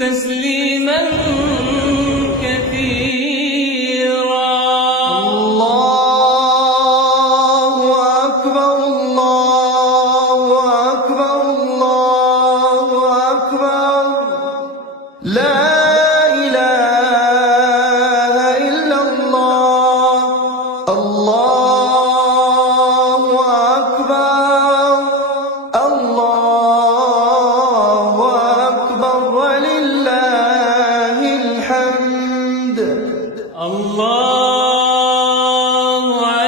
تسليما كثيرا. الله أكبر الله أكبر الله أكبر لا إله إلا الله. الله أكبر الله أكبر ولله الحمد. الله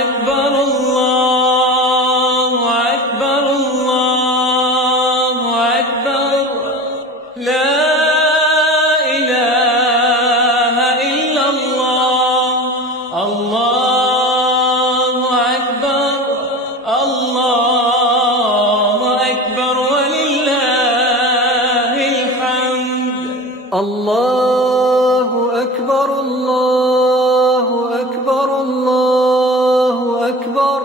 أكبر الله أكبر الله أكبر لا إله إلا الله. الله أكبر الله أكبر ولله الحمد. الله أكبر الله أكبر الله أكبر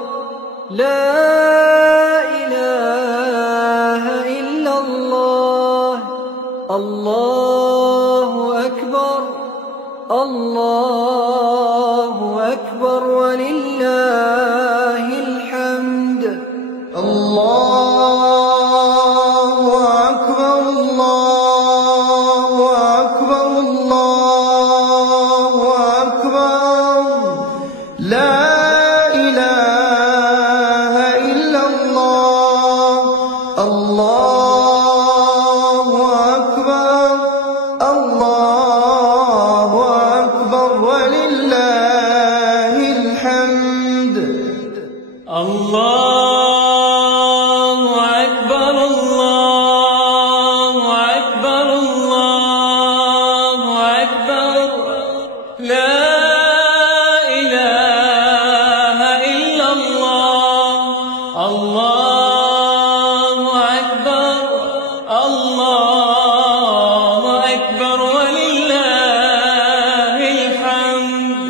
لا إله إلا الله. الله أكبر الله أكبر ولله الحمد. الله أكبر الله أكبر الله أكبر لا إله إلا الله. الله أكبر الله أكبر ولله الحمد. الله أكبر الله أكبر الله أكبر لا إله إلا الله. الله أكبر الله أكبر ولله الحمد.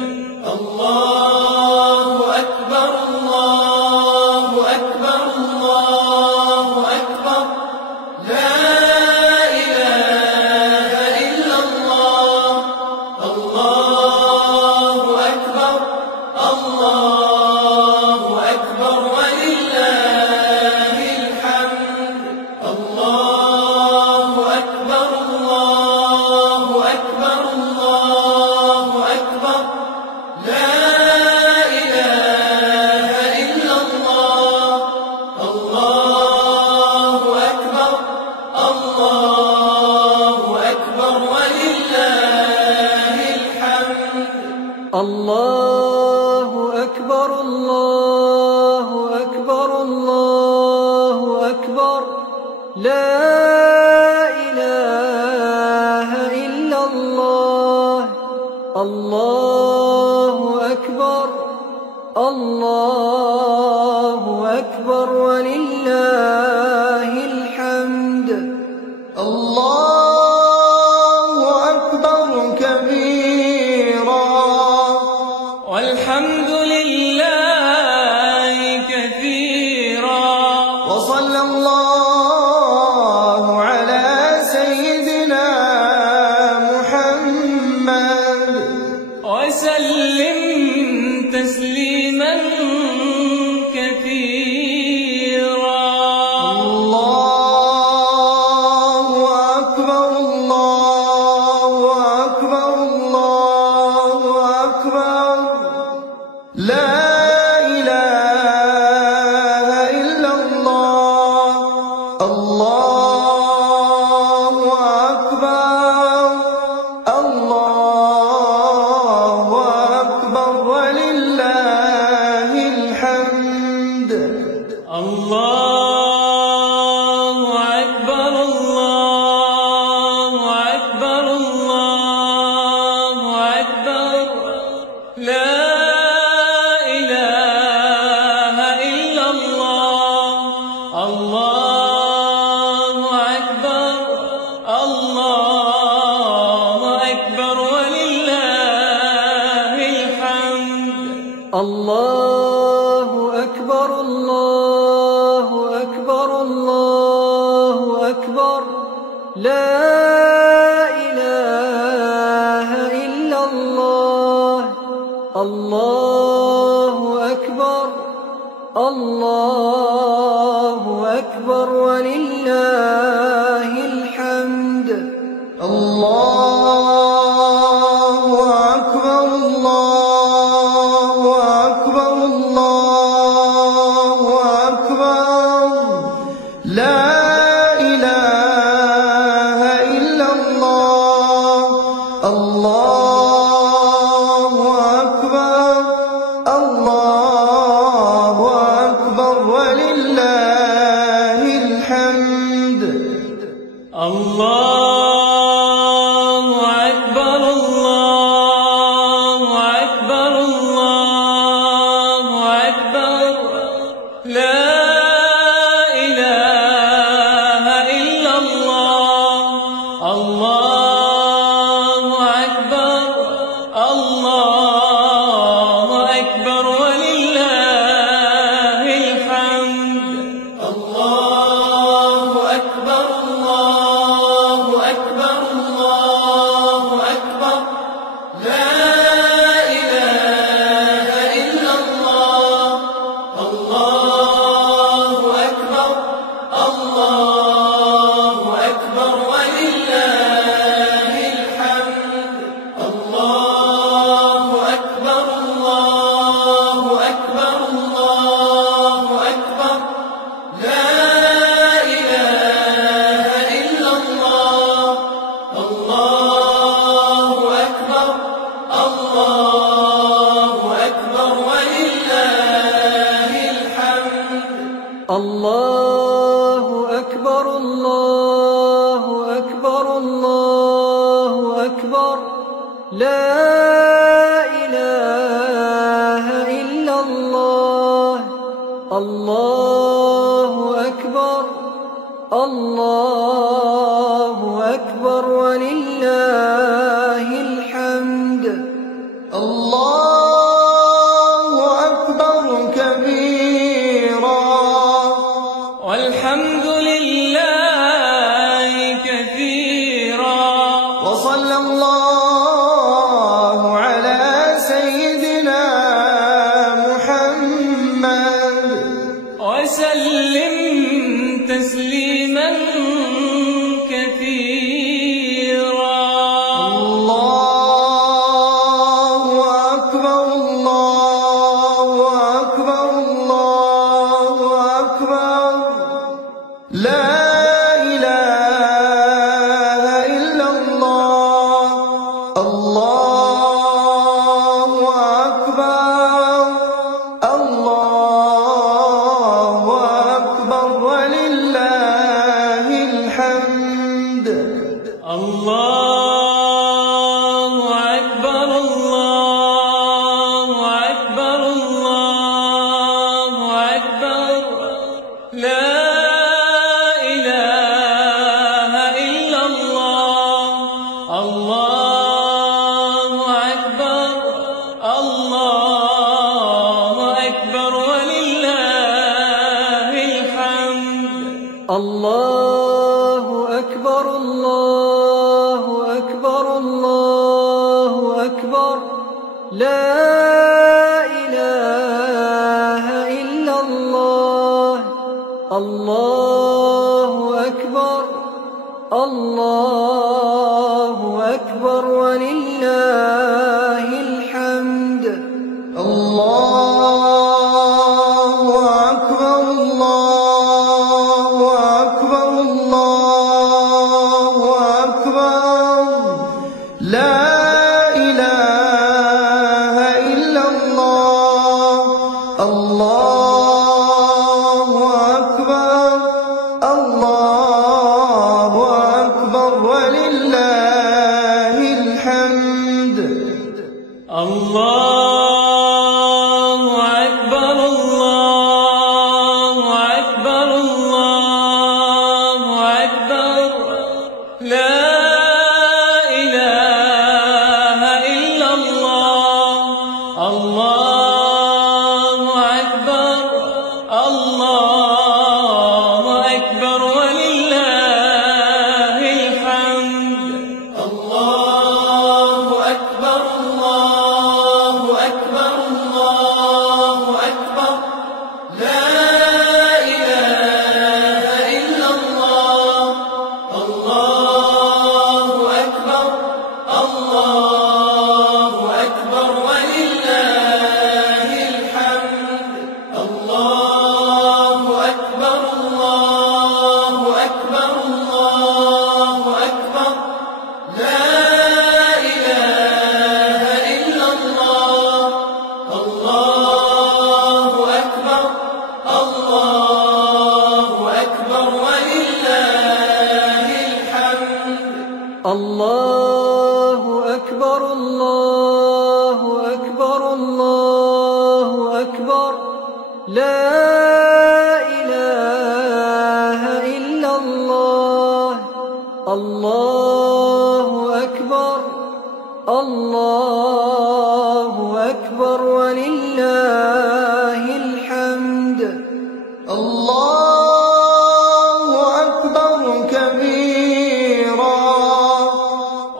الله أكبر الله أكبر الله أكبر لا إله إلا الله. الله أكبر الله أكبر ولله الحمد. الله أكبر الله أكبر الله أكبر لا إله إلا الله. الله أكبر الله أكبر ولله الحمد. الله أكبر الله أكبر الله أكبر لا إله إلا الله. الله أكبر الله أكبر ولله الحمد. الله أكبر كبيرا والحمد لله كثيرا. وصلى الله على سيدنا محمد وسلم تسليما كثيرا. الله أكبر الله أكبر الله أكبر لا إله إلا الله. الله أكبر الله أكبر ولله الحمد. الله أكبر الله أكبر الله أكبر لا إله إلا الله. الله أكبر الله أكبر ولله الحمد. الله أكبر الله أكبر الله أكبر لا إله الله أكبر الله أكبر ولله الحمد الله أكبر الله أكبر الله أكبر لا إله إلا الله الله أكبر الله أكبر ولله الحمد الله أكبر الله أكبر الله أكبر لا إله إلا الله الله أكبر الله أكبر ولله الحمد الله أكبر الله أكبر الله أكبر لا إله إلا الله الله أكبر الله أكبر ولله الحمد الله أكبر الله أكبر الله أكبر لا إله إلا الله الله أكبر الله أكبر ولله الحمد الله أكبر الله أكبر الله أكبر لا إله إلا الله الله أكبر الله أكبر ولله الحمد الله أكبر كبيرا والحمد لله كثيرا وصلى الله على سيدنا محمد وسلم تسليما كثيرا الله أكبر الله أكبر الله أكبر لا إله إلا الله الله أكبر الله أكبر ولله الحمد الله أكبر الله أكبر الله أكبر لا إله إلا الله الله أكبر الله أكبر ولله الحمد الله أكبر الله أكبر الله أكبر لا إله إلا الله الله أكبر الله أكبر ولله الحمد الله أكبر الله أكبر الله أكبر لا إله إلا الله الله أكبر الله أكبر ولله الحمد الله أكبر الله أكبر الله أكبر لا إله إلا الله الله أكبر الله أكبر ولله الحمد الله أكبر الله أكبر الله أكبر الله أكبر الله أكبر لا إله إلا الله الله أكبر الله أكبر ولله الحمد الله أكبر كبيرا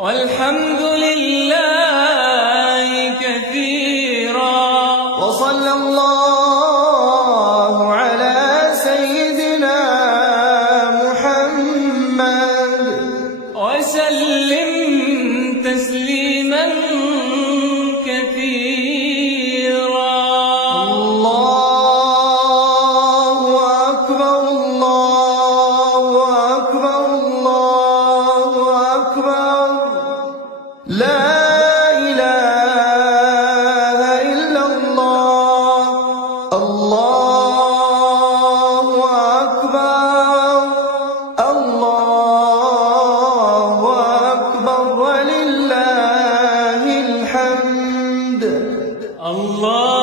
والحمد لله كثيرا وصلى الله على سيدنا محمد وسلم تسليما كثيرا الله أكبر الله أكبر الله أكبر لا إله إلا الله الله أكبر الله أكبر ولله الحمد الله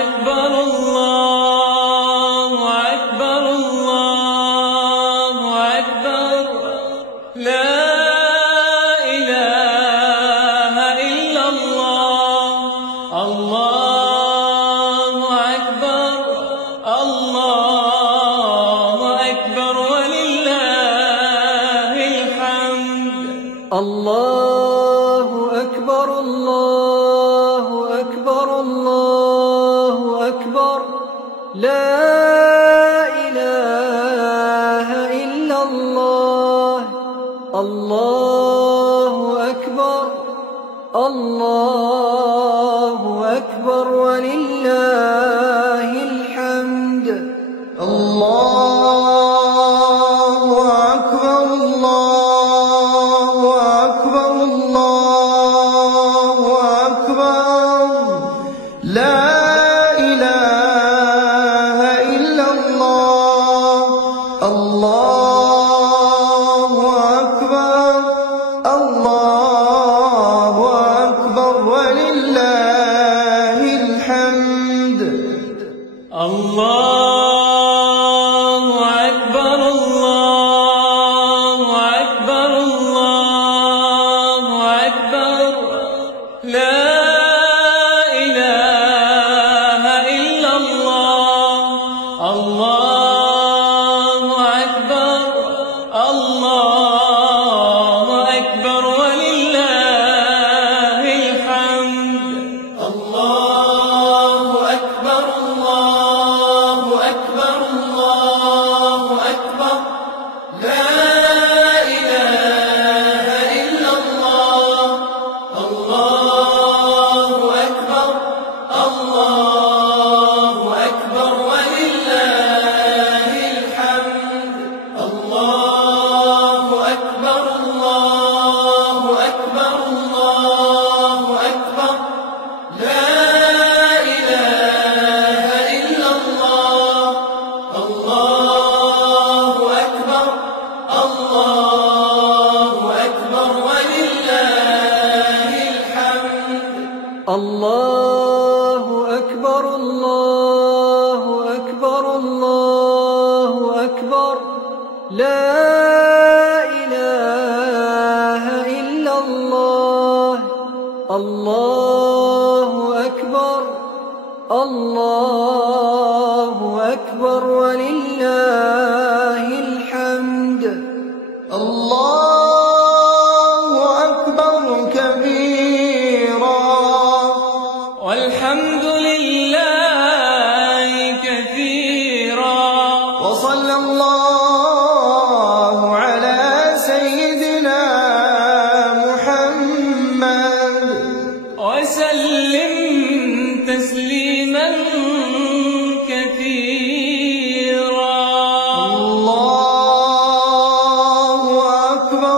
أكبر الله أكبر الله أكبر لا إله إلا الله الله أكبر الله أكبر ولله الحمد الله أكبر الله أكبر الله أكبر لا إله إلا الله الله أكبر الله أكبر ولله الحمد الله أكبر الله أكبر الله أكبر لا إله إلا الله الله أكبر الله أكبر ولله الحمد الله أكبر الله أكبر الله أكبر لا إله إلا الله الله أكبر الله أكبر ولله الحمد الله أكبر الله أكبر الله أكبر لا إله إلا الله الله أكبر الله أكبر ولله الحمد الله أكبر الله أكبر الله أكبر لا إله إلا الله الله أكبر الله أكبر ولله الحمد الله أكبر الله أكبر الله أكبر لا إله إلا الله الله أكبر الله أكبر ولله الحمد الله أكبر كبيرا والحمد لله كثيرا وصلى الله على سيدنا محمد وسلم تسليما كثيرا الله أكبر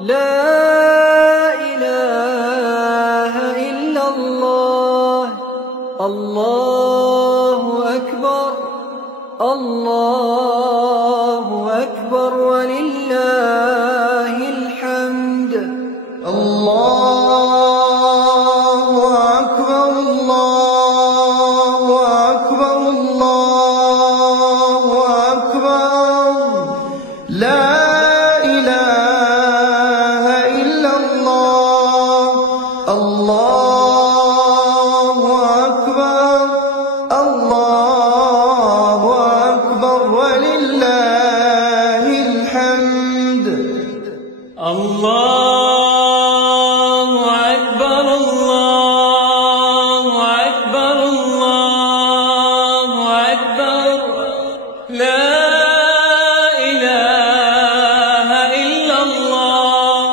لا إله إلا الله. الله أكبر الله أكبر ولله الحمد. الله أكبر الله أكبر الله أكبر لا إله إلا الله. الله أكبر الله أكبر ولله الحمد. الله أكبر الله أكبر الله أكبر لا إله إلا الله.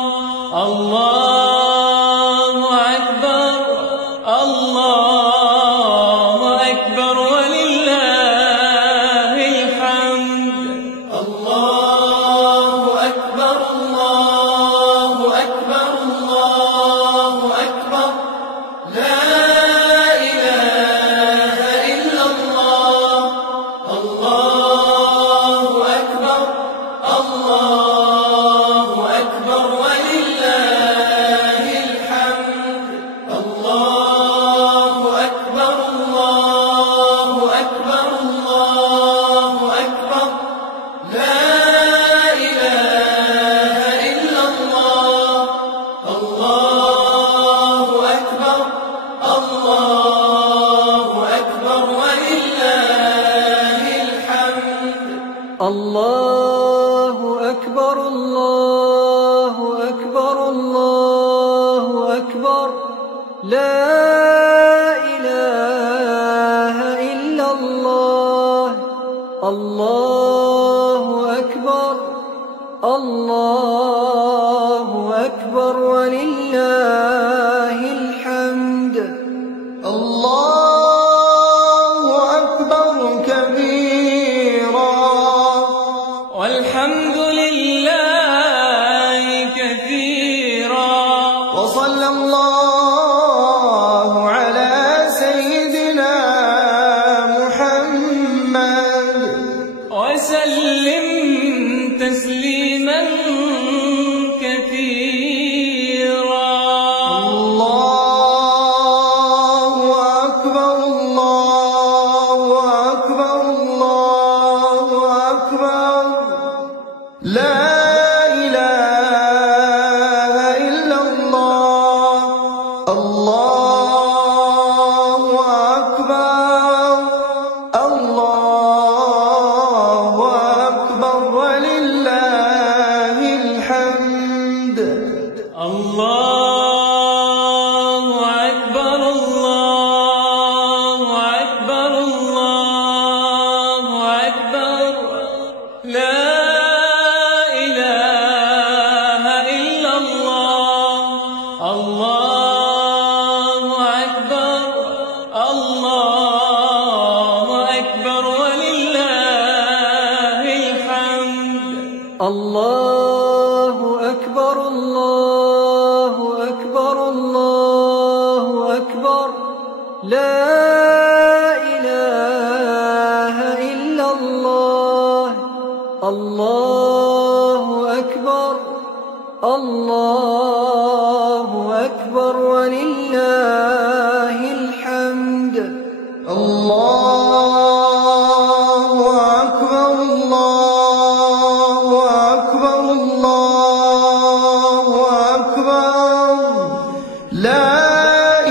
الله أكبر الله أكبر ولله الحمد. الله أكبر الله أكبر الله أكبر لا إله إلا الله. الله أكبر الله أكبر ولله الحمد. الله أكبر الله أكبر الله أكبر لا إله إلا الله. الله أكبر الله أكبر ولله الحمد. الله أكبر الله أكبر الله أكبر لا إله إلا الله. الله أكبر الله أكبر ولله الحمد. الله أكبر كبيرا والحمد لله كثيرا وصلى الله على سيدنا محمد وسلم تسليما كثيرا. الله أكبر الله أكبر الله أكبر لا إله إلا الله. الله أكبر الله أكبر ولله الحمد. الله أكبر الله أكبر الله أكبر لا إله إلا الله. الله أكبر الله أكبر ولله الحمد. الله أكبر الله أكبر الله أكبر لا إله إلا الله. الله أكبر الله أكبر ولله الحمد. الله أكبر الله أكبر الله أكبر لا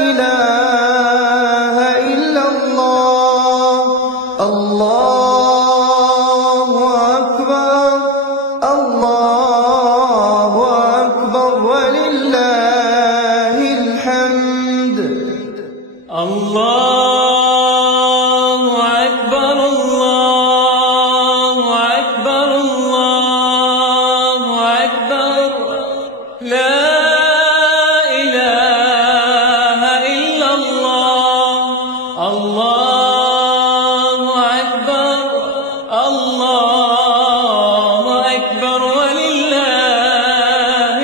إله إلا الله. الله أكبر الله أكبر ولله الحمد. الله أكبر الله أكبر الله أكبر لا إله إلا الله. الله أكبر الله أكبر ولله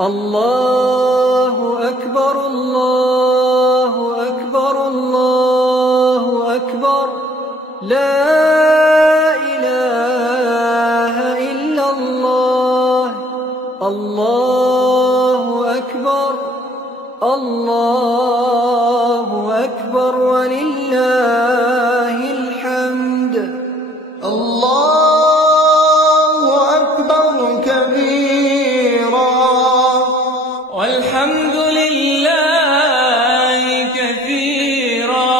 الله أكبر الله أكبر الله أكبر لا إله إلا الله الله أكبر الله أكبر ولله الحمد الله أكبر كبيرا والحمد لله كثيرا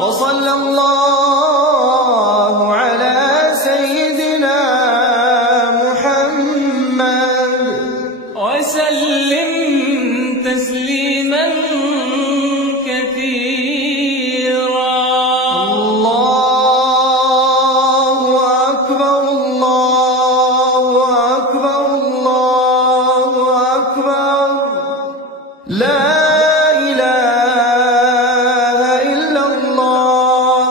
وصلى الله على سيدنا محمد وسلم تسليما كثيرا الله أكبر الله أكبر الله أكبر لا إله إلا الله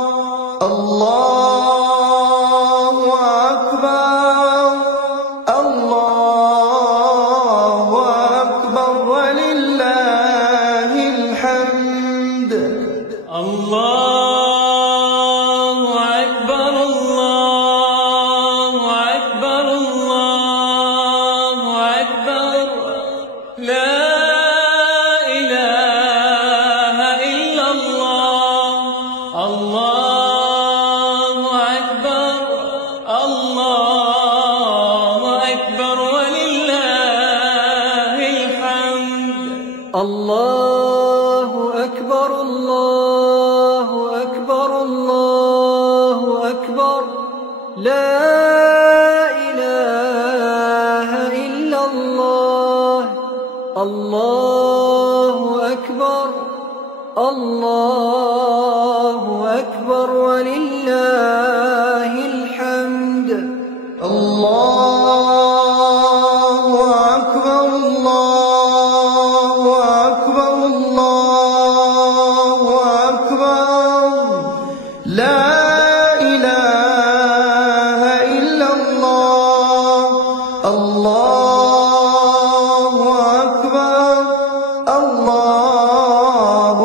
الله أكبر الله أكبر ولله الحمد الله أكبر الله أكبر الله أكبر لا إله إلا الله الله أكبر الله أكبر ولله الحمد الله أكبر الله أكبر الله أكبر لا إله إلا الله الله أكبر الله أكبر ولله الحمد الله أكبر الله أكبر الله أكبر لا إله إلا الله الله أكبر الله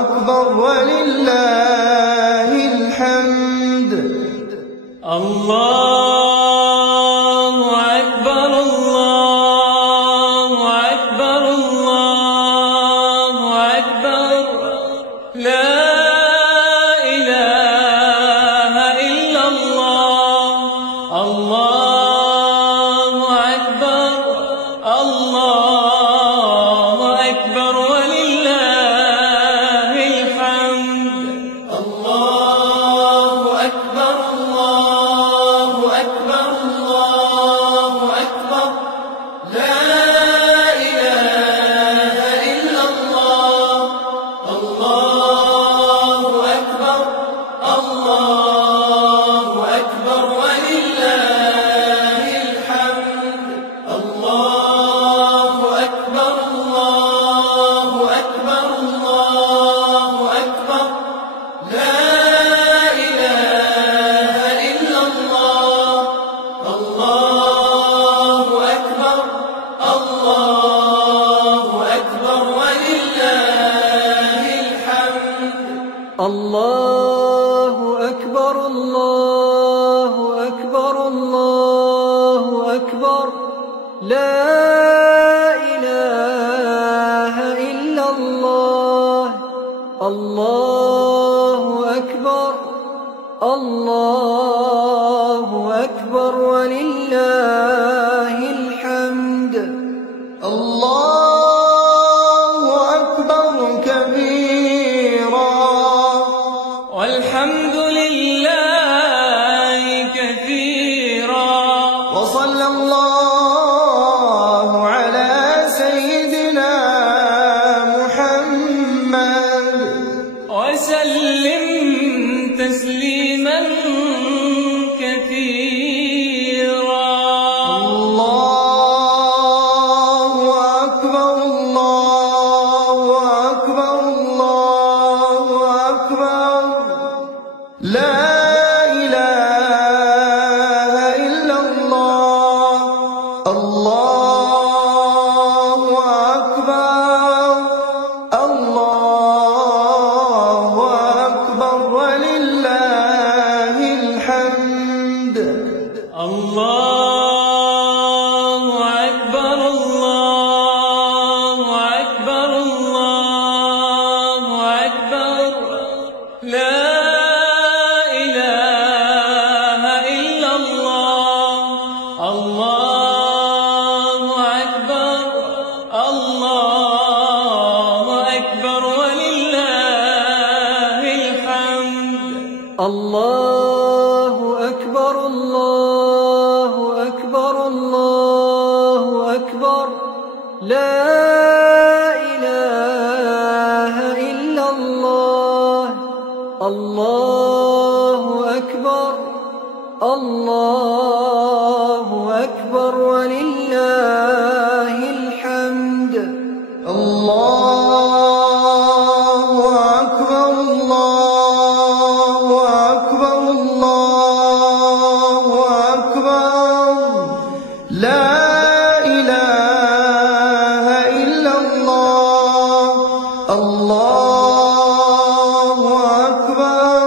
أكبر ولله الحمد الله أكبر الله أكبر الله أكبر لا إله إلا الله الله أكبر الله أكبر ولله الحمد الله أكبر الله أكبر الله أكبر لا إله إلا الله الله أكبر الله أكبر ولله الحمد الله أكبر الله أكبر الله أكبر لا إله إلا الله الله أكبر الله أكبر ولله الحمد الله أكبر الله أكبر الله أكبر لا إله إلا الله الله أكبر الله أكبر ولله الحمد الله أكبر كبيرا والحمد لله كثيرا وصلى الله على سيدنا محمد وسلم تسليما كثيرا الله لا إله إلا الله. الله أكبر الله أكبر ولله الحمد. الله أكبر الله أكبر الله أكبر. لا إله إلا الله. الله أكبر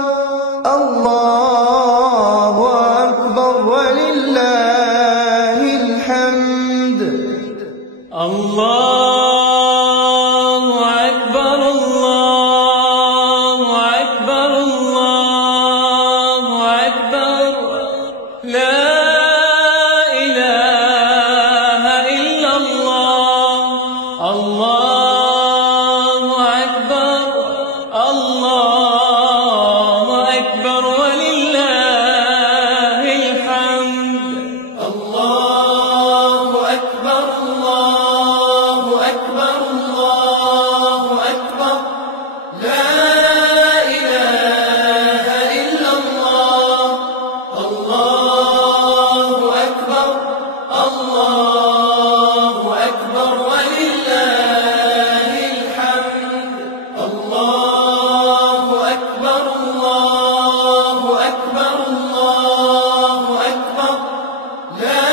الله أكبر ولله الحمد. الله أكبر الله أكبر الله أكبر. لا إله إلا الله. الله أكبر الله أكبر ولله الحمد. الله أكبر الله أكبر الله أكبر. لا إله إلا الله. الله أكبر الله أكبر ولله الحمد. الله أكبر الله أكبر الله أكبر. لا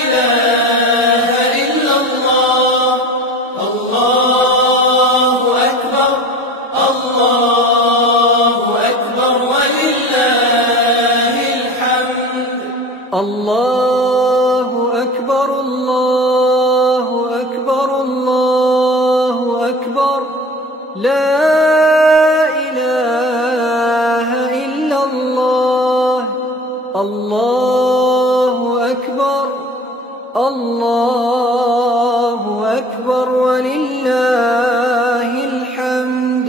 إله إلا الله. الله أكبر الله أكبر ولله الحمد. الله أكبر الله أكبر الله أكبر. لا إله إلا الله. الله أكبر الله أكبر ولله الحمد.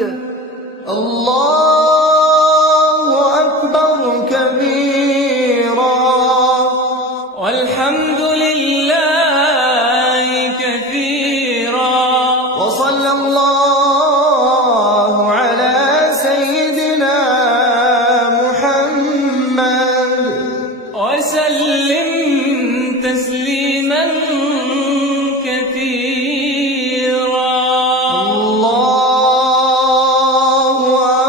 الله أكبر كبيرا والحمد لله كثيرا. وصلى الله على سيدنا محمد وسلم تسليما كثيرا. الله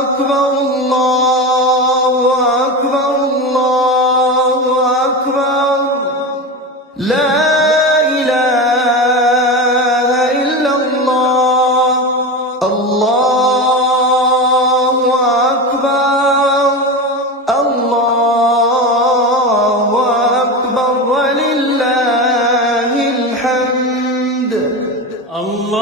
أكبر الله أكبر الله أكبر. لا إله إلا الله. الله أكبر الله أكبر ولله الحمد. الله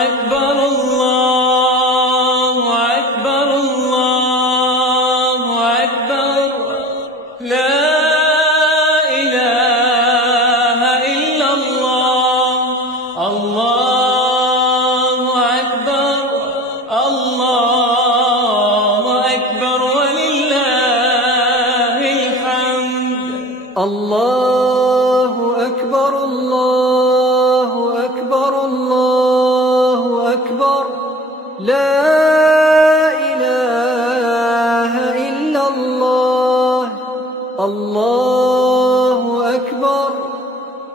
أكبر الله أكبر الله أكبر. لا إله إلا الله. الله أكبر الله أكبر ولله الحمد. الله أكبر الله أكبر الله أكبر. لا إله إلا الله. الله أكبر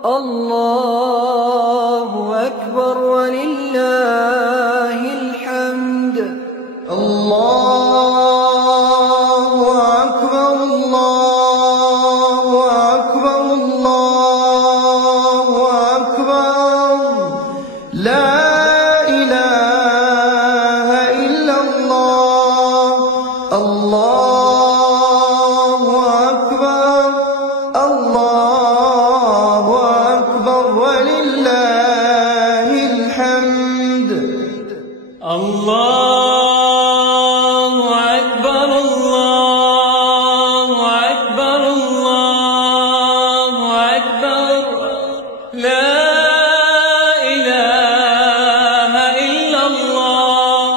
الله أكبر ولله الحمد. الله أكبر الله أكبر الله أكبر. لا إله إلا الله. الله أكبر الله أكبر ولله الحمد. الله أكبر الله أكبر الله أكبر. لا إله إلا الله.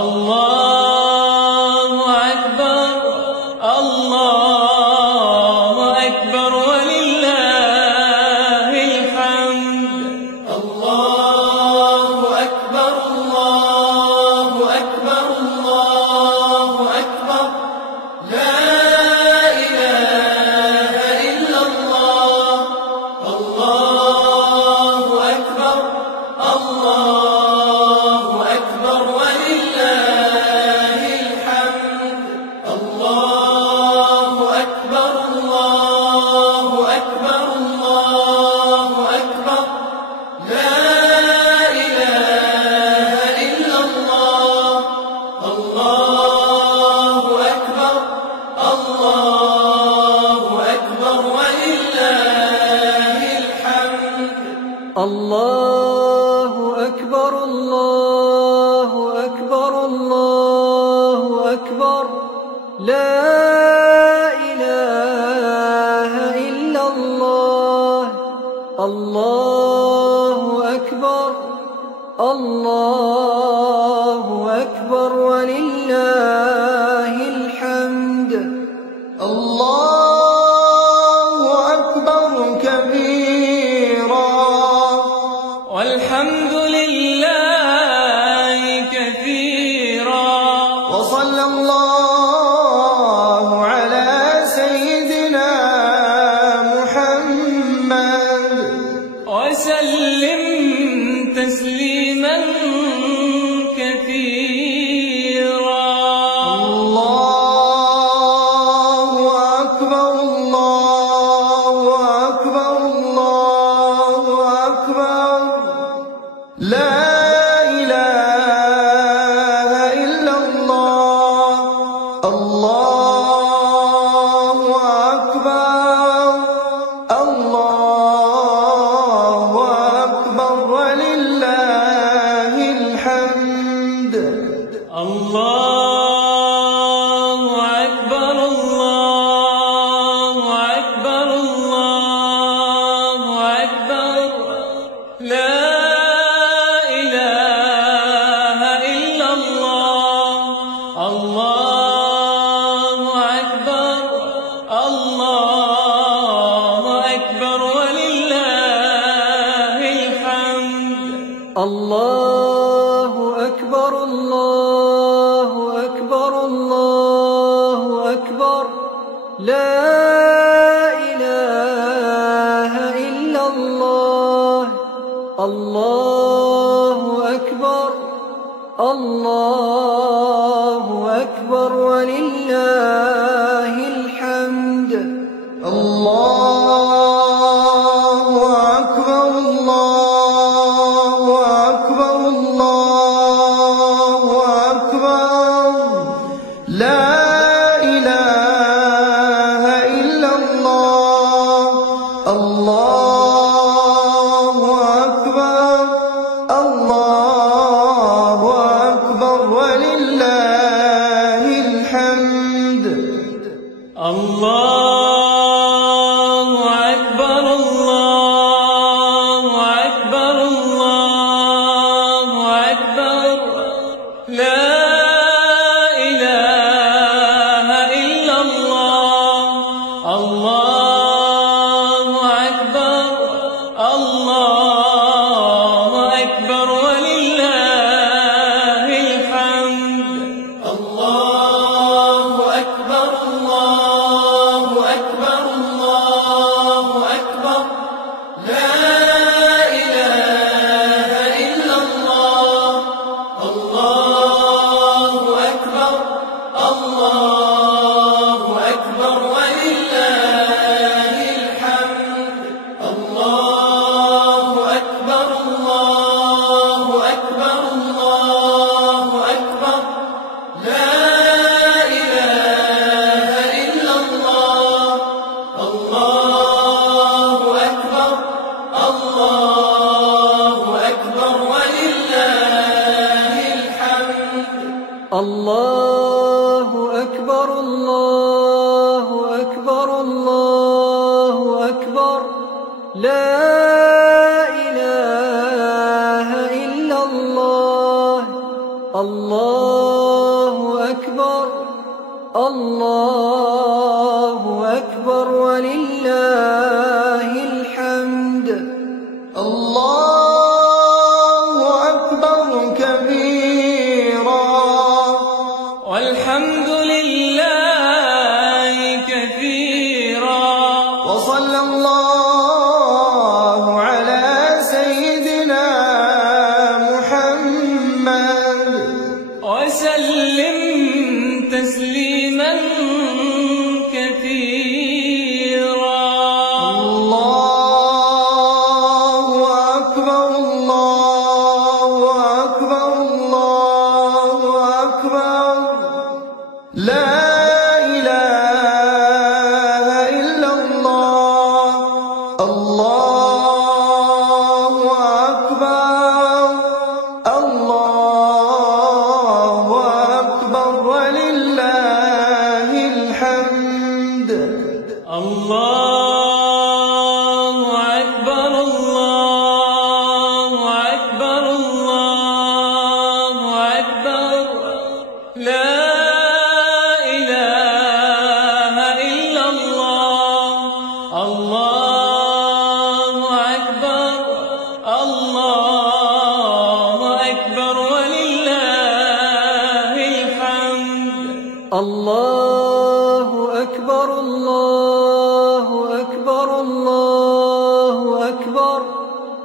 الله أكبر الله أكبر ولله الله أكبر الله أكبر الله أكبر لا إله إلا الله الله أكبر الله أكبر ولله الحمد الله أكبر كبيرا والحمد لله كثيرا وصلى الله على سيدنا محمد وسلم تسليما كثيرا الله أكبر الله أكبر الله أكبر لا إله إلا الله الله أكبر الله أكبر ولله الحمد الله أكبر الله أكبر الله أكبر لا إله إلا الله الله أكبر الله أكبر ولله الحمد الله أكبر الله أكبر الله أكبر لا إله إلا الله الله أكبر الله أكبر ولله الحمد الله أكبر الله أكبر الله أكبر لا إله إلا الله الله أكبر الله أكبر ولله الحمد الله أكبر الله أكبر الله أكبر لا إله إلا الله الله أكبر الله أكبر ولله الحمد الله أكبر الله أكبر الله أكبر لا إله إلا الله الله أكبر الله أكبر ولله الحمد الله أكبر الله أكبر الله أكبر لا إله إلا الله الله أكبر الله أكبر ولله الحمد الله أكبر الله أكبر الله أكبر لا إله إلا الله الله أكبر الله أكبر ولله الحمد الله أكبر كبيرا والحمد لله كثيرا وصلى الله على سيدنا محمد وسلم تسليما كثيرا الله الله أكبر الله أكبر الله أكبر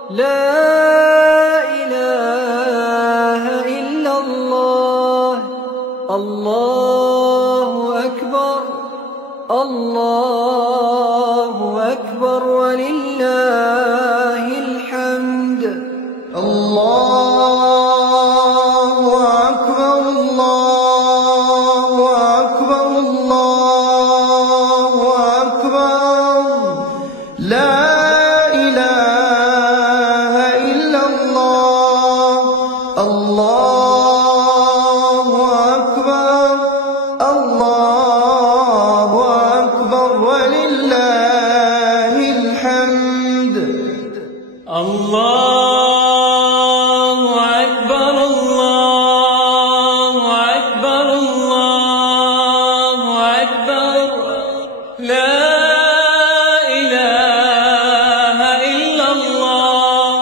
لا إله إلا الله الله أكبر الله أكبر ولله الحمد الله أكبر الله أكبر الله أكبر لا إله إلا الله الله أكبر الله أكبر ولله الحمد الله أكبر الله أكبر الله أكبر لا إله إلا الله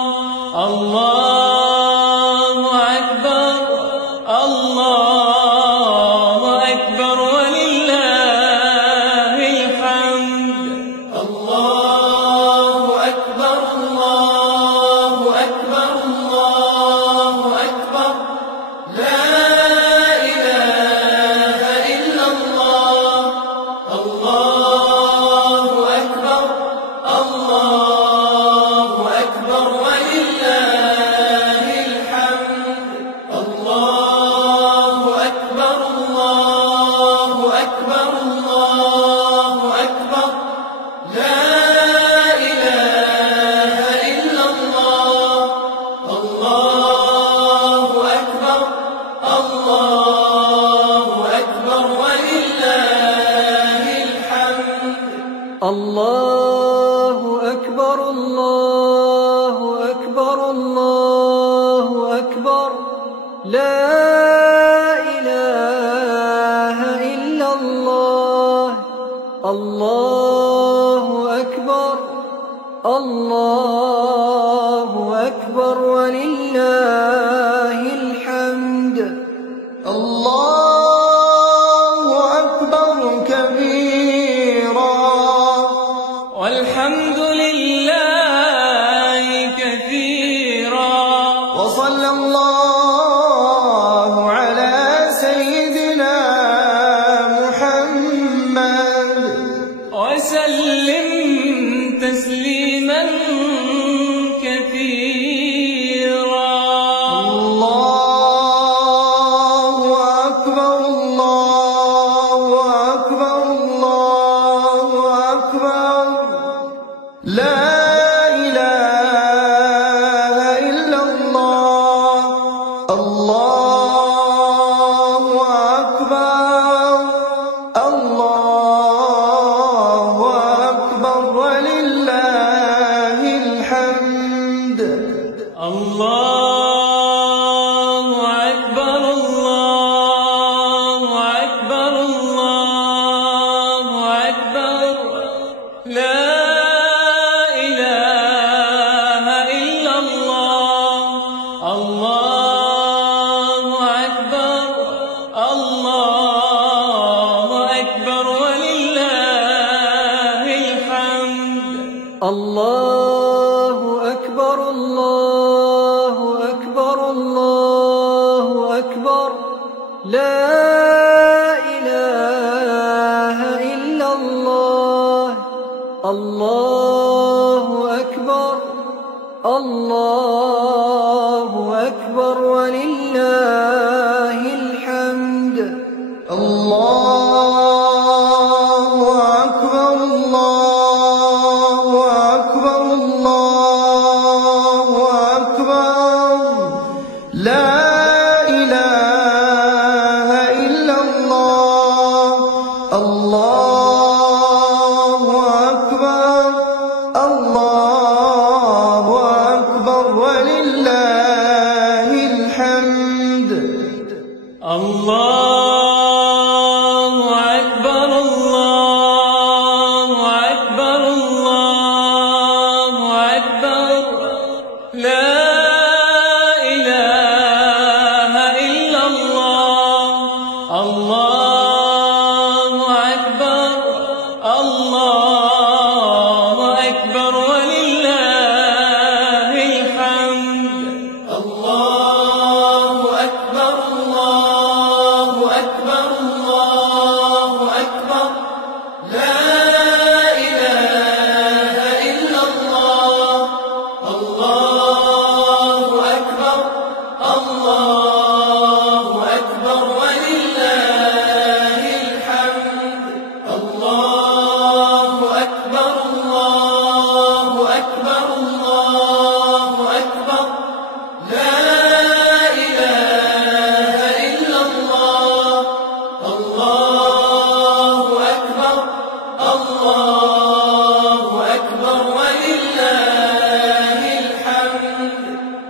الله أكبر الله أكبر ولله الحمد الله أكبر الله أكبر الله أكبر لا إله إلا الله الله أكبر الله أكبر ولله الحمد الله أكبر الله أكبر الله أكبر لا إله إلا الله الله أكبر الله أكبر ولله الحمد الله أكبر الله أكبر الله أكبر لا إله إلا الله الله أكبر الله أكبر ولله الحمد الله أكبر كبيرا والحمد لله كثيرا وصلى الله على سيدنا محمد وسلم تسليما كثيرا الله أكبر الله أكبر الله أكبر لا إله إلا الله الله أكبر الله أكبر ولله الحمد الله أكبر الله أكبر الله أكبر لا إله إلا الله الله أكبر الله أكبر ولله الحمد الله أكبر الله أكبر الله أكبر لا إله إلا الله الله أكبر الله أكبر ولله الحمد الله أكبر الله أكبر الله أكبر لا إله إلا الله الله أكبر الله أكبر ولله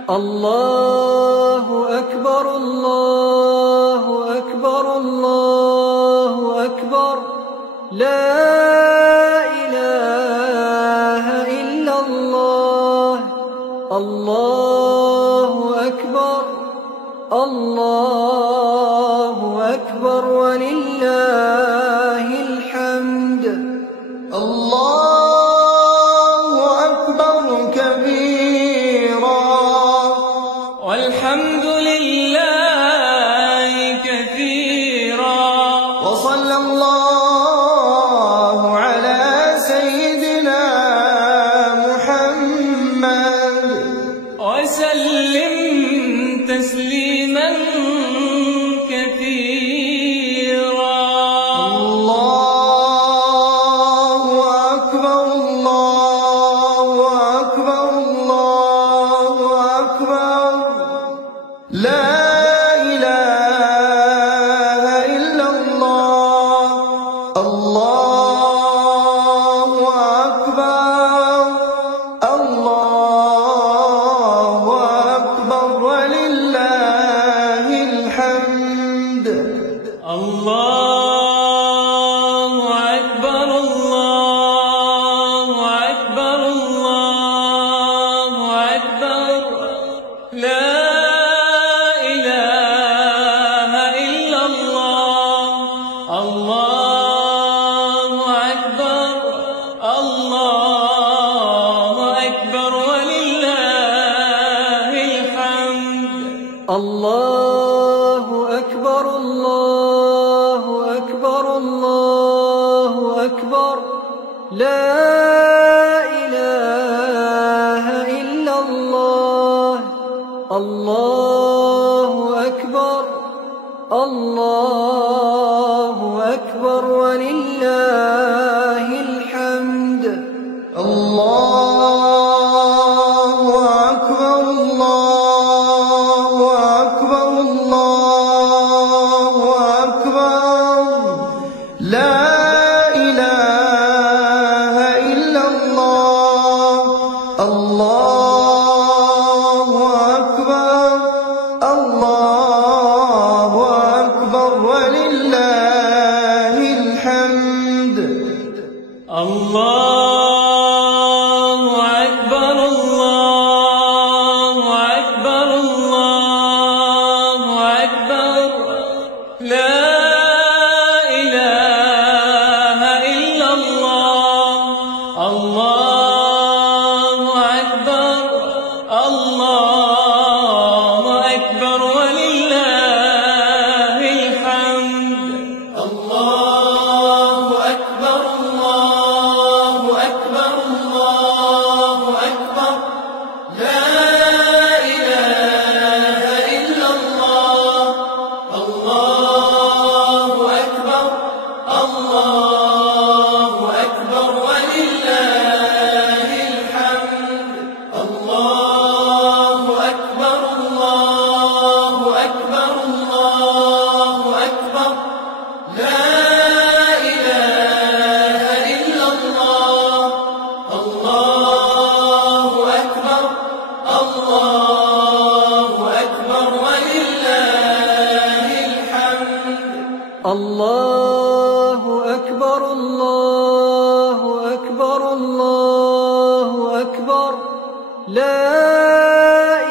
الله أكبر الله أكبر الله أكبر لا إله إلا الله الله أكبر الله أكبر ولله الحمد الله أكبر كبيرا والحمد لله كثيرا وصلى الله على سيدنا محمد وسلم تسليما كثيرا الله أكبر الله أكبر الله أكبر لا إله إلا الله الله أكبر الله أكبر ولله الحمد الله أكبر الله أكبر الله أكبر لا إله إلا الله الله أكبر الله أكبر ولله الحمد الله أكبر الله أكبر الله أكبر لا إله إلا الله الله أكبر الله أكبر ولله الحمد الله أكبر الله أكبر الله أكبر لا إله إلا الله الله أكبر الله أكبر ولله الحمد الله أكبر الله أكبر الله أكبر لا إله إلا الله الله أكبر الله أكبر ولله الحمد الله أكبر الله أكبر الله أكبر لا إله إلا الله الله أكبر الله أكبر ولله الحمد الله أكبر الله أكبر الله أكبر لا إله إلا الله الله أكبر الله أكبر ولله الحمد الله أكبر الله أكبر الله أكبر لا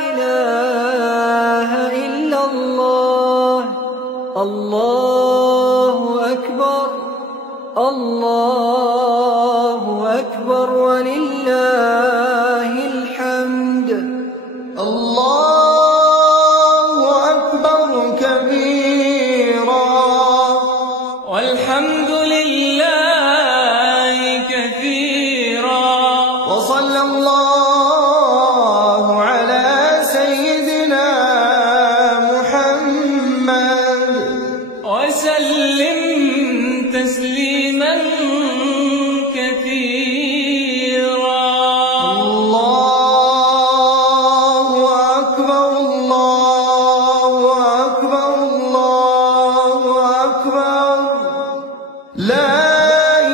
إله إلا الله الله أكبر الله أكبر ولله الحمد الله أكبر كبيرا والحمد لله كثيرا وصلى الله على سيدنا محمد وسلم تسليما كثيرا الله أكبر الله أكبر الله أكبر لا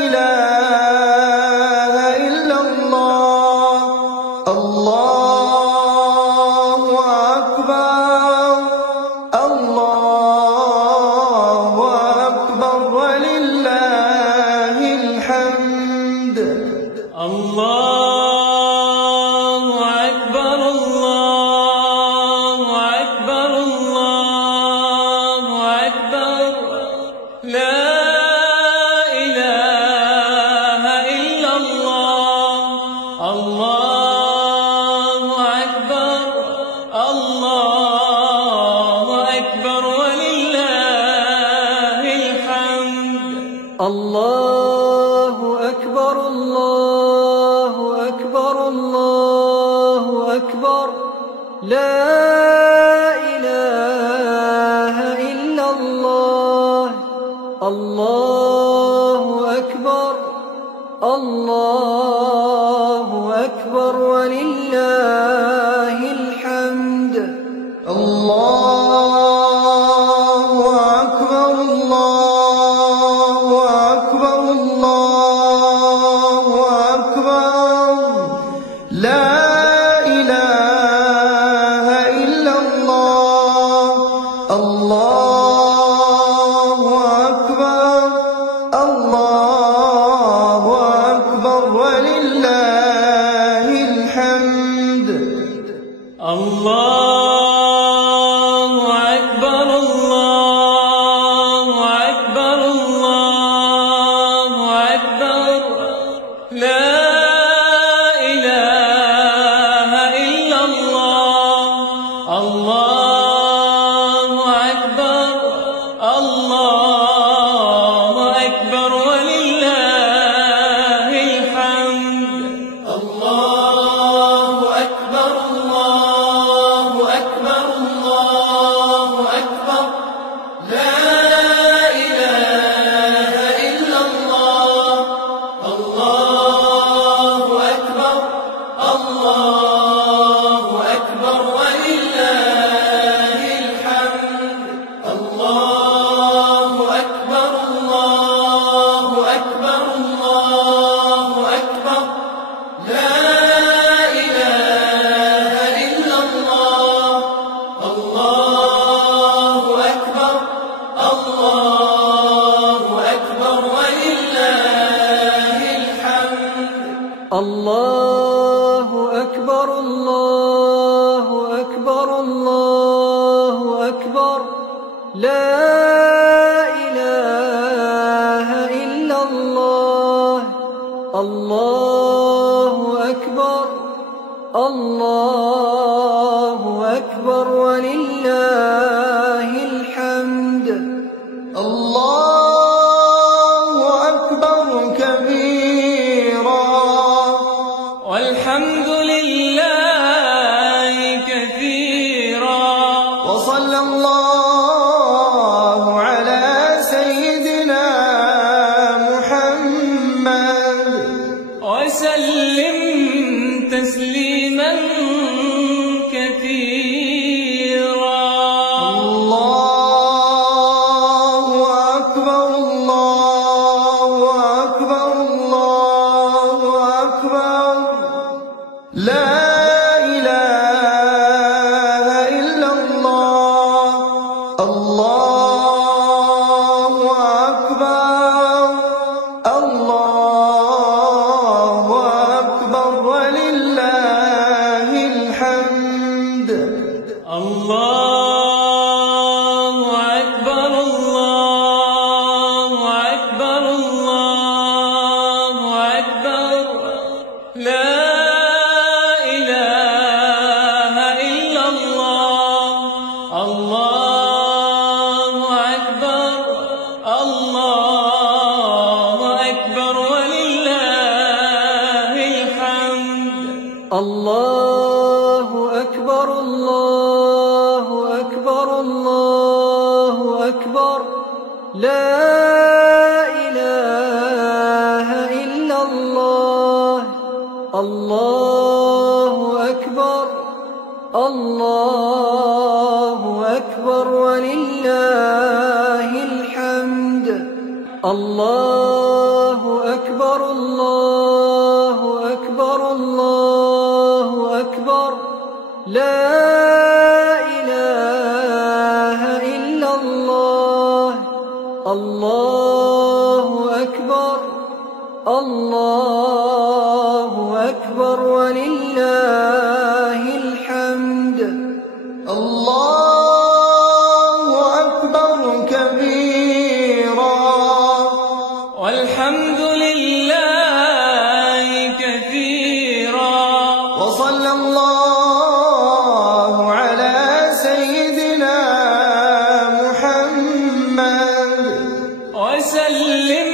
إله إلا الله الله الله أكبر الله أكبر الله أكبر لا إله إلا الله الله أكبر الله أكبر ولله الحمد الله أكبر الله أكبر الله أكبر لا إله إلا الله الله أكبر الله أكبر ولله الحمد الله أكبر الله أكبر الله أكبر لا إله إلا الله الله أكبر الله أكبر ولله الحمد الله أكبر الله أكبر الله أكبر لا إله إلا الله الله أكبر الله أكبر ولله الحمد الله أكبر الله أكبر الله أكبر لا إله إلا الله الله أكبر الله أكبر ولله الحمد الله أكبر الله أكبر الله أكبر لا إله إلا الله الله أكبر الله أكبر ولله الحمد الله أكبر كبيرا والحمد لله كثيرا وصلى الله على سيدنا محمد وسلم تسليما كثيرا الله أكبر الله أكبر الله أكبر لا إله إلا الله الله أكبر الله أكبر ولله الحمد الله أكبر الله أكبر الله أكبر لا إله إلا الله الله أكبر الله أكبر ولله الحمد الله أكبر الله أكبر الله أكبر لا إله إلا الله الله أكبر الله أكبر ولله الحمد الله أكبر الله أكبر الله أكبر لا إله إلا الله الله أكبر الله أكبر ولله الحمد الله أكبر كبيرا والحمد لله كثيرا وصلى الله على سيدنا محمد وسلم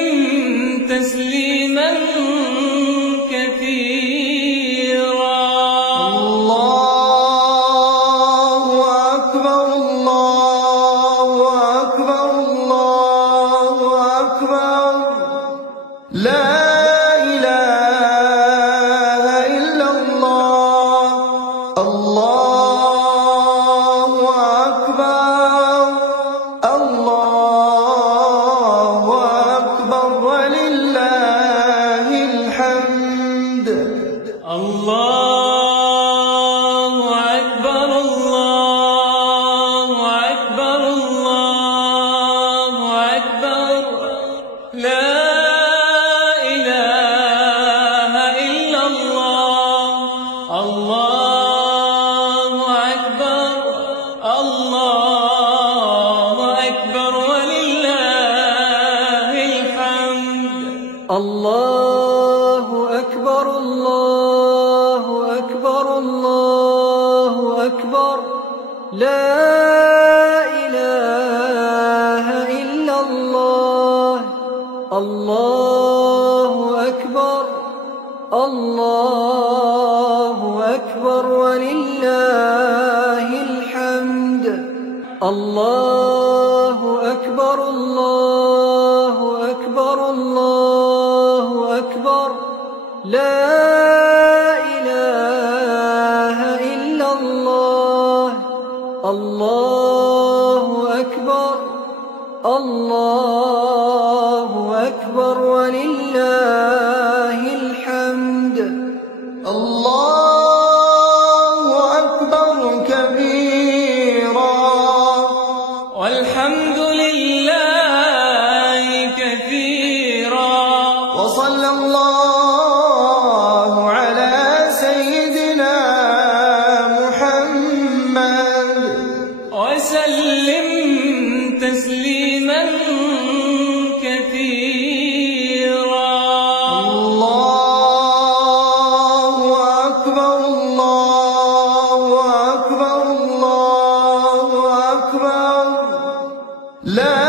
لا إله إلا الله. الله أكبر الله أكبر ولله الحمد. الله أكبر الله أكبر الله أكبر لا إله إلا الله. الله أكبر الله أكبر ولله الحمد. الله أكبر كبيرا والحمد لله كثيرا وصلى الله على سيدنا محمد وسلم تسليما كثيرا. الله أكبر الله أكبر الله أكبر لا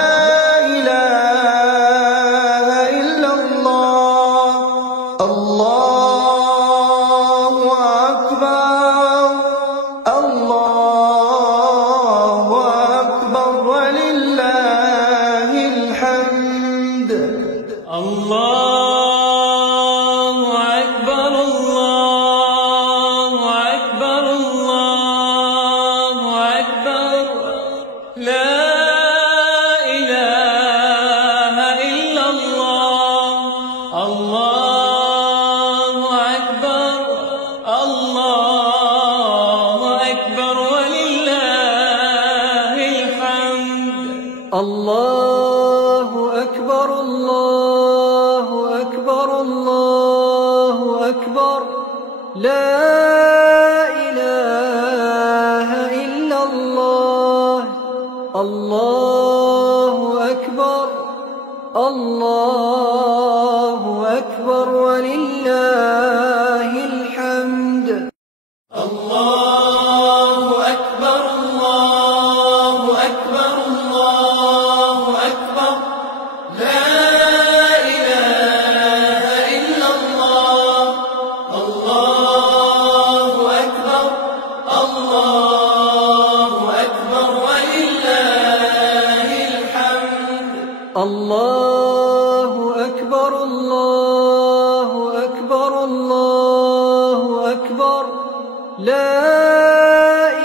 إله إلا الله. الله أكبر الله أكبر ولله الحمد. الله أكبر الله أكبر الله أكبر لا إله إلا الله. الله أكبر الله أكبر ولله الحمد. الله أكبر الله أكبر الله أكبر لا إله إلا الله. الله أكبر الله أكبر ولله الحمد. الله أكبر الله أكبر الله أكبر لا إله إلا الله. الله أكبر الله أكبر ولله الحمد. الله أكبر الله أكبر الله أكبر لا إله إلا الله. الله أكبر الله أكبر ولله الحمد. الله أكبر الله أكبر الله أكبر لا إله إلا الله. الله أكبر الله أكبر الله أكبر لا إله إلا الله. الله أكبر الله أكبر الله أكبر لا إله إلا الله. الله أكبر الله أكبر الله أكبر ولله الحمد. الله أكبر الله أكبر الله أكبر لا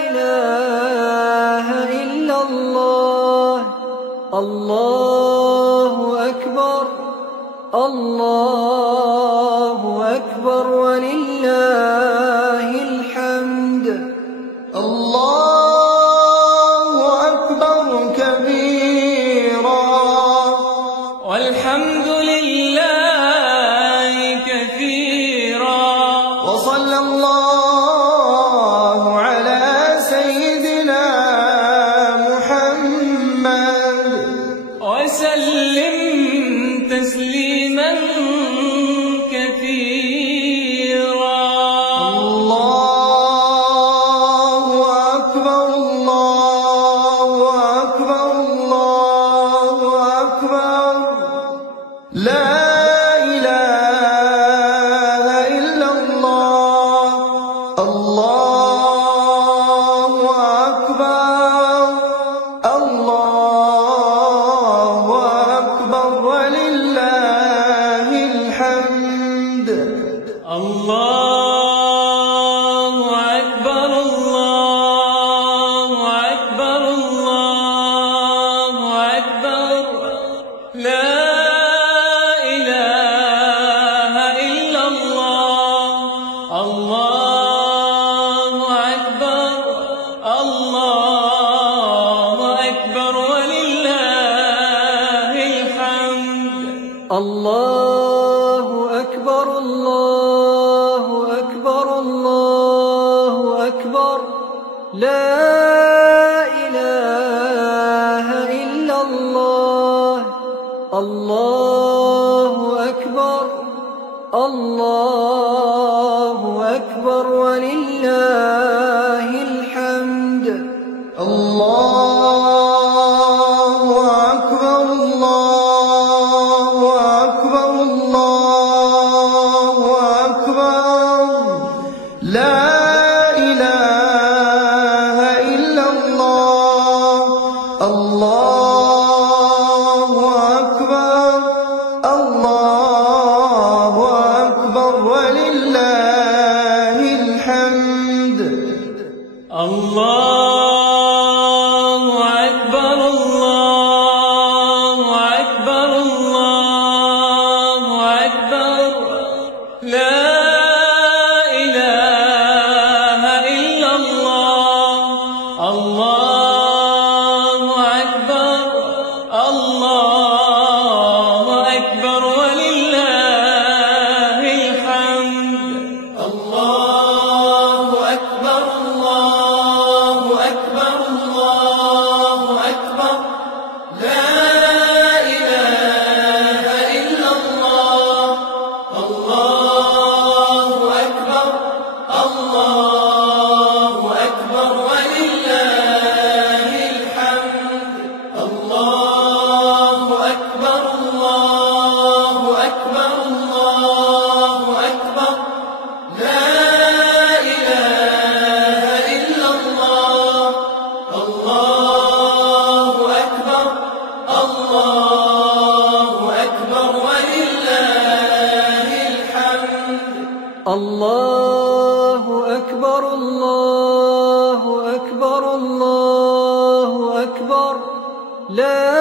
إله إلا الله. الله أكبر الله أكبر الله أكبر الله أكبر كبيرا والحمد لله كثيرا وصلى الله على سيدنا محمد وسلم تسليما كثيرا. الله أكبر الله أكبر الله أكبر لا إله إلا الله. الله أكبر الله أكبر ولله الحمد. الله أكبر الله أكبر الله أكبر لا إله إلا الله. الله أكبر الله أكبر ولله الحمد. الله أكبر الله أكبر الله أكبر لا إله إلا الله. الله أكبر الله أكبر ولله الحمد. الله أكبر الله أكبر الله أكبر لا إله إلا الله الله أكبر الله أكبر ولله الحمد الله أكبر الله أكبر الله أكبر لا إله إلا الله الله أكبر الله أكبر ولله الحمد الله أكبر الله أكبر الله أكبر لا إله إلا الله الله أكبر الله أكبر ولله الحمد الله أكبر الله أكبر الله أكبر لا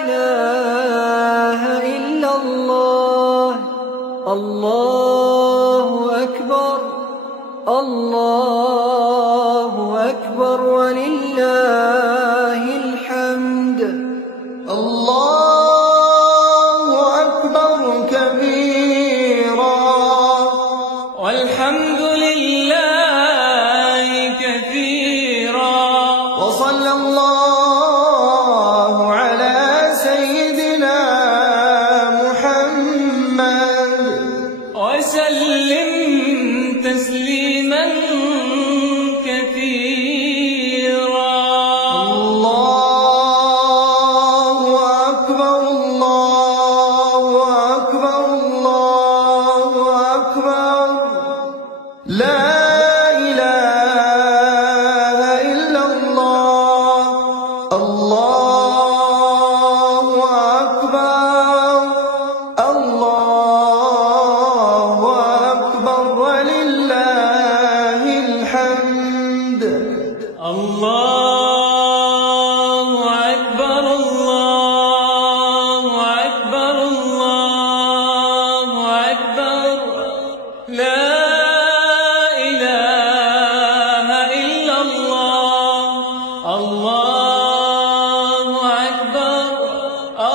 إله إلا الله الله أكبر الله أكبر ولله الحمد الله أكبر كبيرا والحمد لله كثيرا وصلى الله على سيدنا محمد وسلم تسليما كثيرا الله أكبر الله أكبر الله أكبر لا إله إلا الله الله أكبر الله أكبر ولله الحمد الله أكبر الله أكبر الله أكبر لا إله إلا الله الله أكبر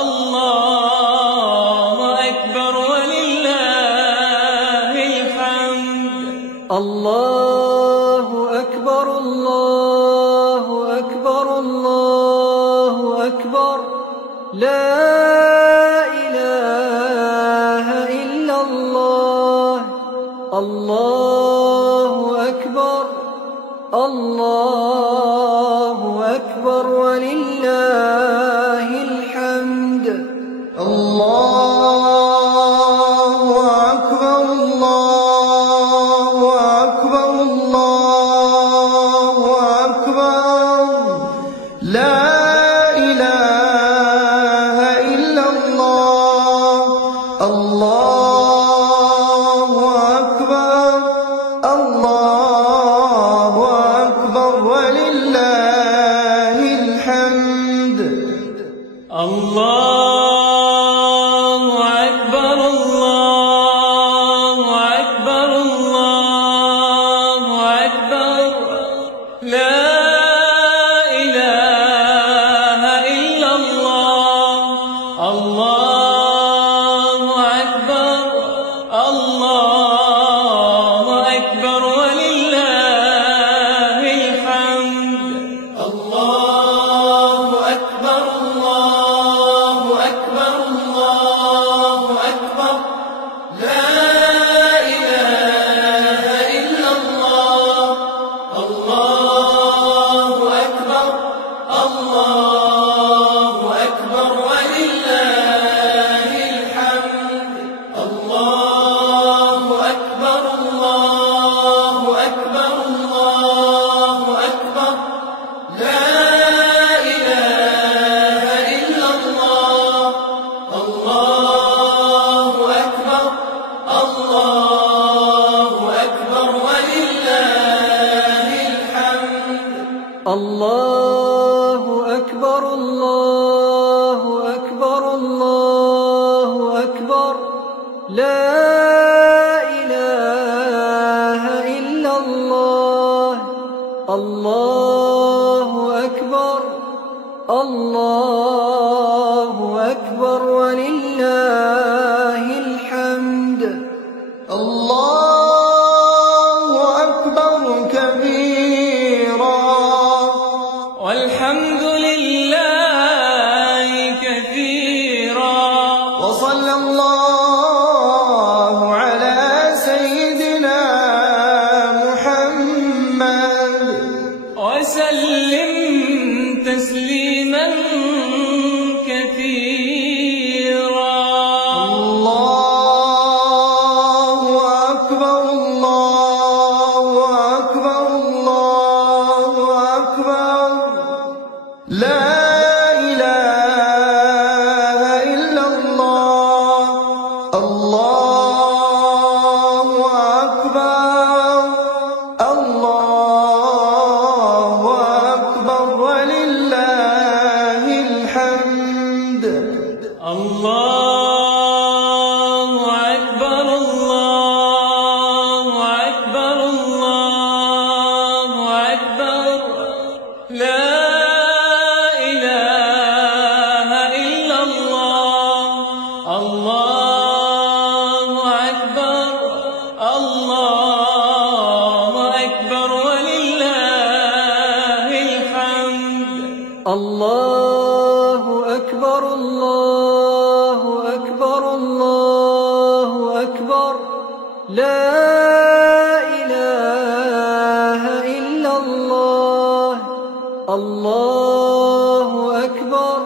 الله أكبر ولله الحمد الله أكبر الله أكبر الله أكبر لا إله إلا الله الله أكبر الله أكبر ولله الحمد الله أكبر الله أكبر الله أكبر لا إله إلا الله الله أكبر الله أكبر ولله الحمد الله أكبر الله أكبر الله أكبر لا إله إلا الله الله أكبر الله أكبر ولله الحمد الله أكبر كبيرا والحمد لله كثيرا وصلى الله على سيدنا محمد وسلم تسليما كثيرا الله أكبر الله أكبر الله أكبر لا إله إلا الله الله أكبر الله أكبر ولله الحمد الله أكبر الله أكبر الله أكبر لا إله إلا الله الله أكبر الله أكبر ولله الحمد الله أكبر الله أكبر الله أكبر لا إله إلا الله الله أكبر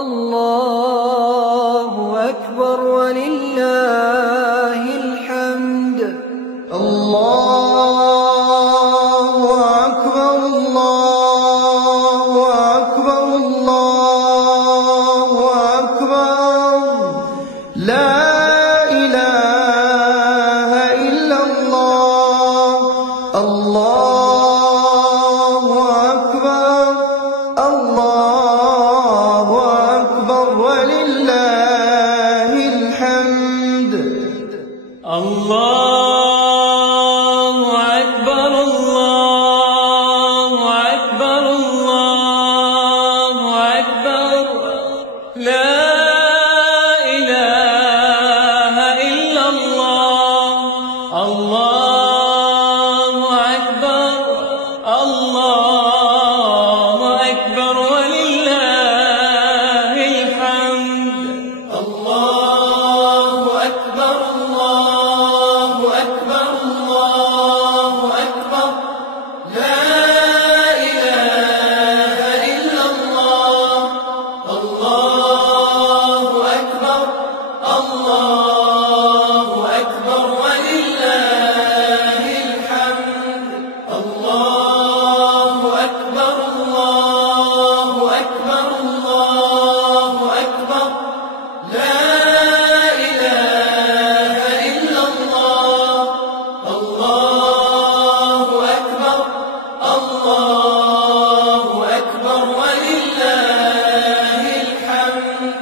الله أكبر ولله الحمد الله أكبر الله أكبر الله أكبر لا إله إلا الله الله أكبر الله أكبر ولله الحمد الله أكبر الله أكبر الله أكبر لا إله إلا الله الله أكبر الله أكبر ولله الحمد الله أكبر الله أكبر الله أكبر لا إله إلا الله الله أكبر الله أكبر ولله الحمد الله أكبر الله أكبر الله أكبر لا إله إلا الله الله أكبر الله أكبر ولله الحمد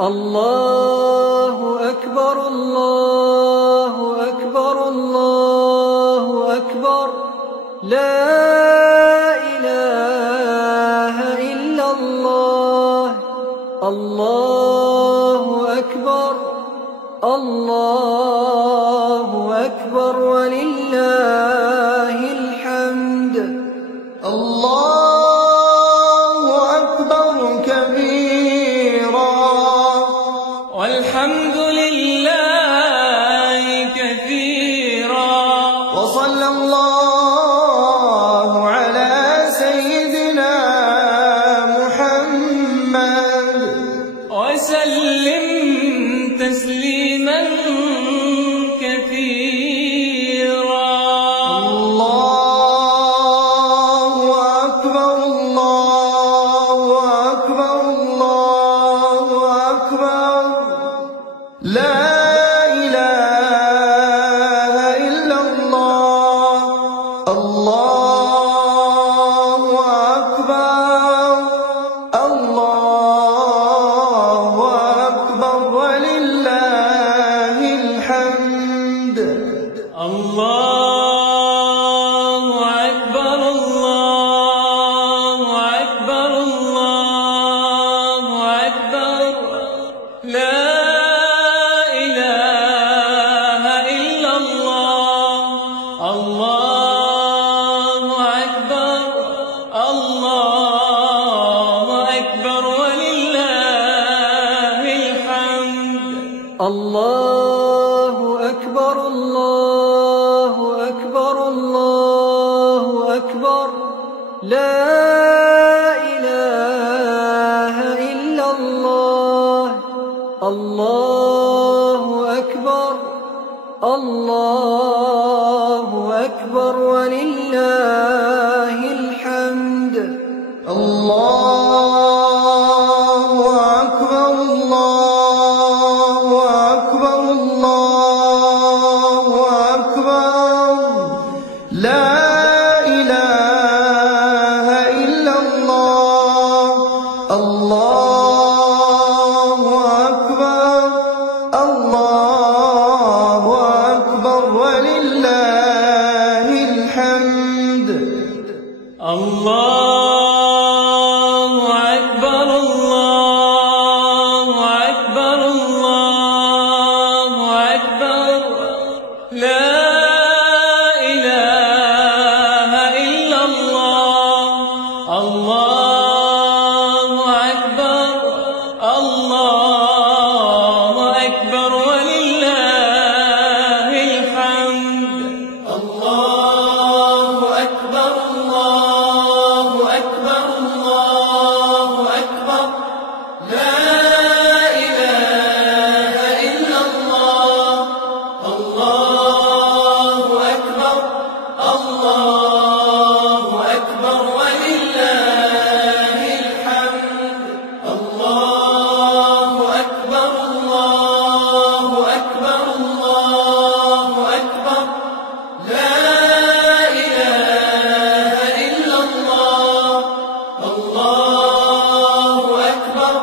الله أكبر الله أكبر الله أكبر لا إله إلا الله الله أكبر الله أكبر ولله الحمد الله أكبر كبيرا والحمد لله كثيرا وصلى الله على سيدنا محمد الله أكبر الله أكبر الله أكبر لا إله إلا الله الله أكبر الله أكبر ولله الحمد الله أكبر الله أكبر الله أكبر لا إله إلا الله الله أكبر الله أكبر ولله الحمد الله أكبر الله أكبر الله أكبر لا إله إلا الله الله أكبر الله أكبر ولله الحمد الله أكبر الله أكبر الله أكبر لا إله إلا الله الله أكبر الله أكبر ولله الحمد الله أكبر الله أكبر الله أكبر لا إله إلا الله الله أكبر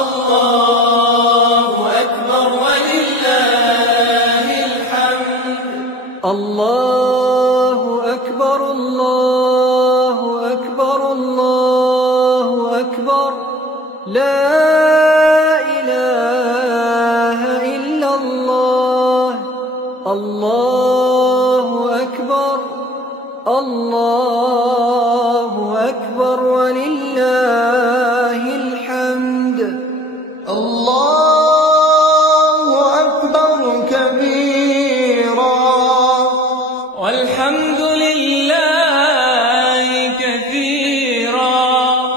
الله أكبر ولله الحمد الله أكبر الله أكبر الله أكبر لا إله إلا الله الله أكبر الله أكبر ولله الحمد الله أكبر كبيرا والحمد لله كثيرا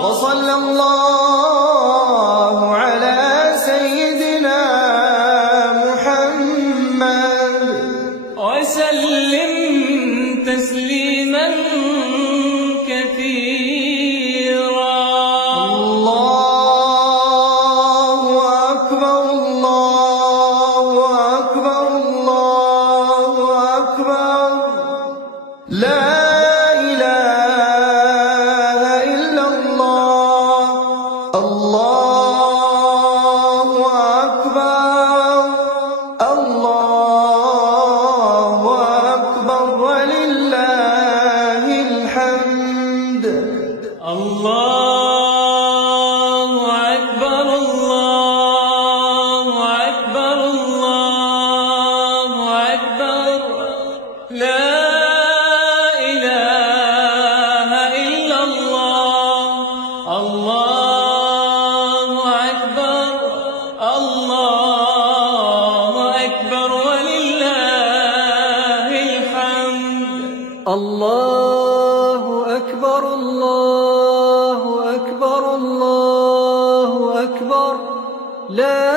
وصلى الله على سيدنا محمد وسلم تسليما كثيرا الله أكبر الله أكبر الله أكبر لا إله إلا الله الله أكبر الله أكبر ولله الحمد الله أكبر الله أكبر الله أكبر لا إله إلا الله الله أكبر الله أكبر ولله الحمد الله أكبر الله أكبر الله أكبر لا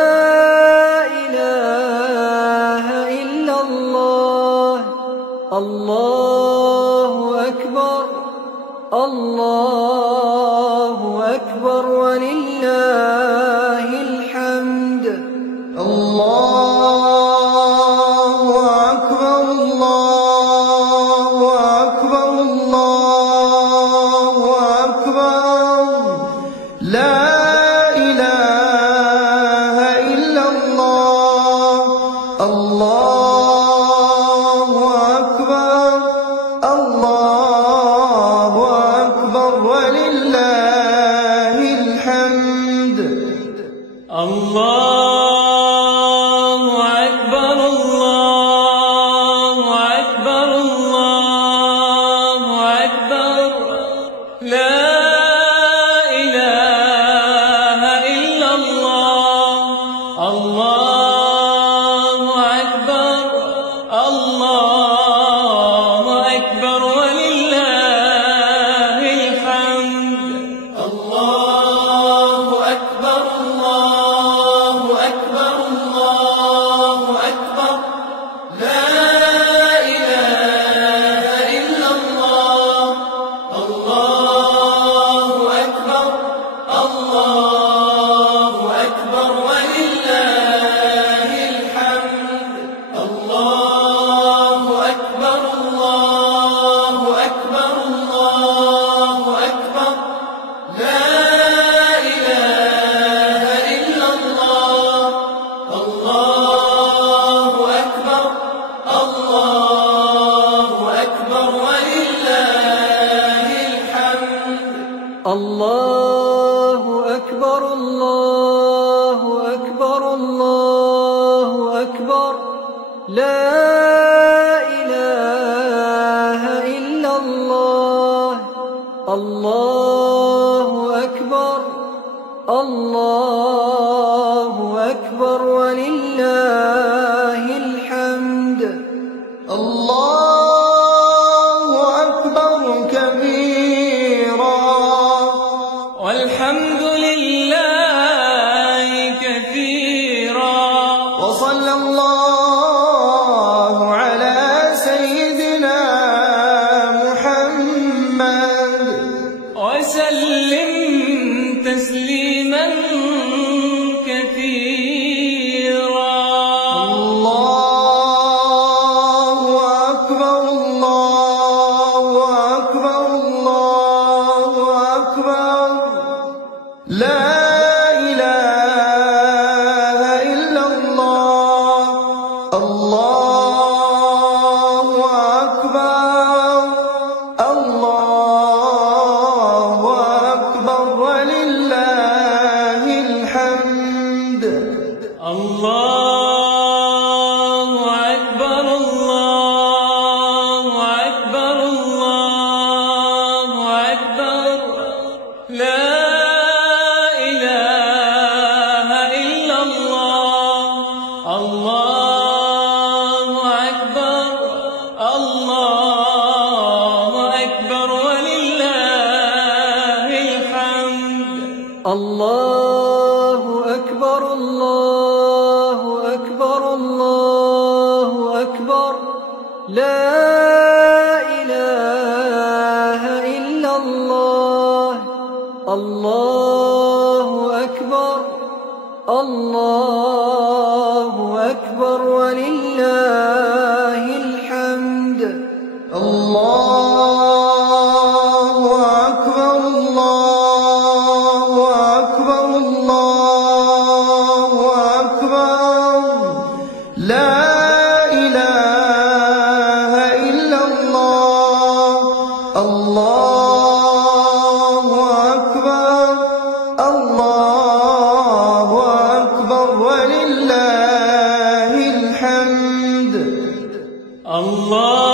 إله إلا الله الله أكبر الله أكبر ولله الحمد الله أكبر الله أكبر الله أكبر لا إله إلا الله الله أكبر الله أكبر الله أكبر الله أكبر الله أكبر لا إله إلا الله الله أكبر الله أكبر ولله الحمد الله أكبر كبيرا والحمد لله كثيرا وصلى الله على سيدنا محمد وسلم تسليما كثيرا الله أكبر الله أكبر الله أكبر لا إله إلا الله الله أكبر الله أكبر ولله الحمد الله أكبر الله أكبر الله أكبر لا إله إلا الله الله أكبر الله أكبر ولله الحمد الله أكبر الله أكبر الله أكبر لا إله إلا الله الله أكبر الله أكبر ولله الحمد الله أكبر الله أكبر الله أكبر لا إله إلا الله الله أكبر الله أكبر ولله الحمد الله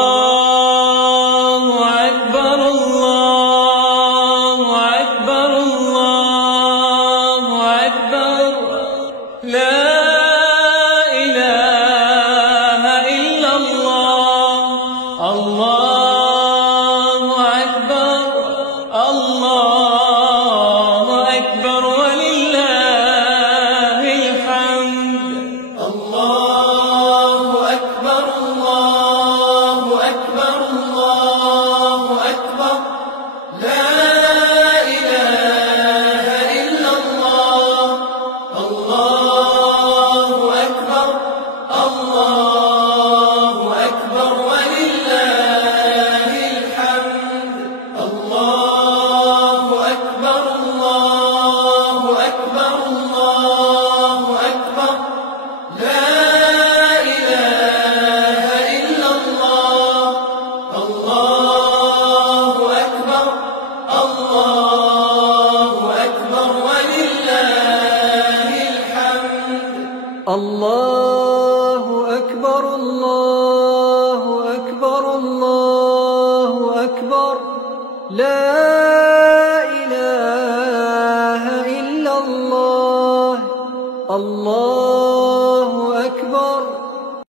أكبر الله أكبر الله أكبر لا إله إلا الله الله أكبر الله أكبر ولله الحمد الله أكبر الله أكبر الله أكبر لا إله إلا الله الله أكبر الله أكبر ولله الحمد الله أكبر الله أكبر الله أكبر لا إله إلا الله الله أكبر الله أكبر ولله الحمد الله أكبر الله أكبر الله أكبر لا إله إلا الله الله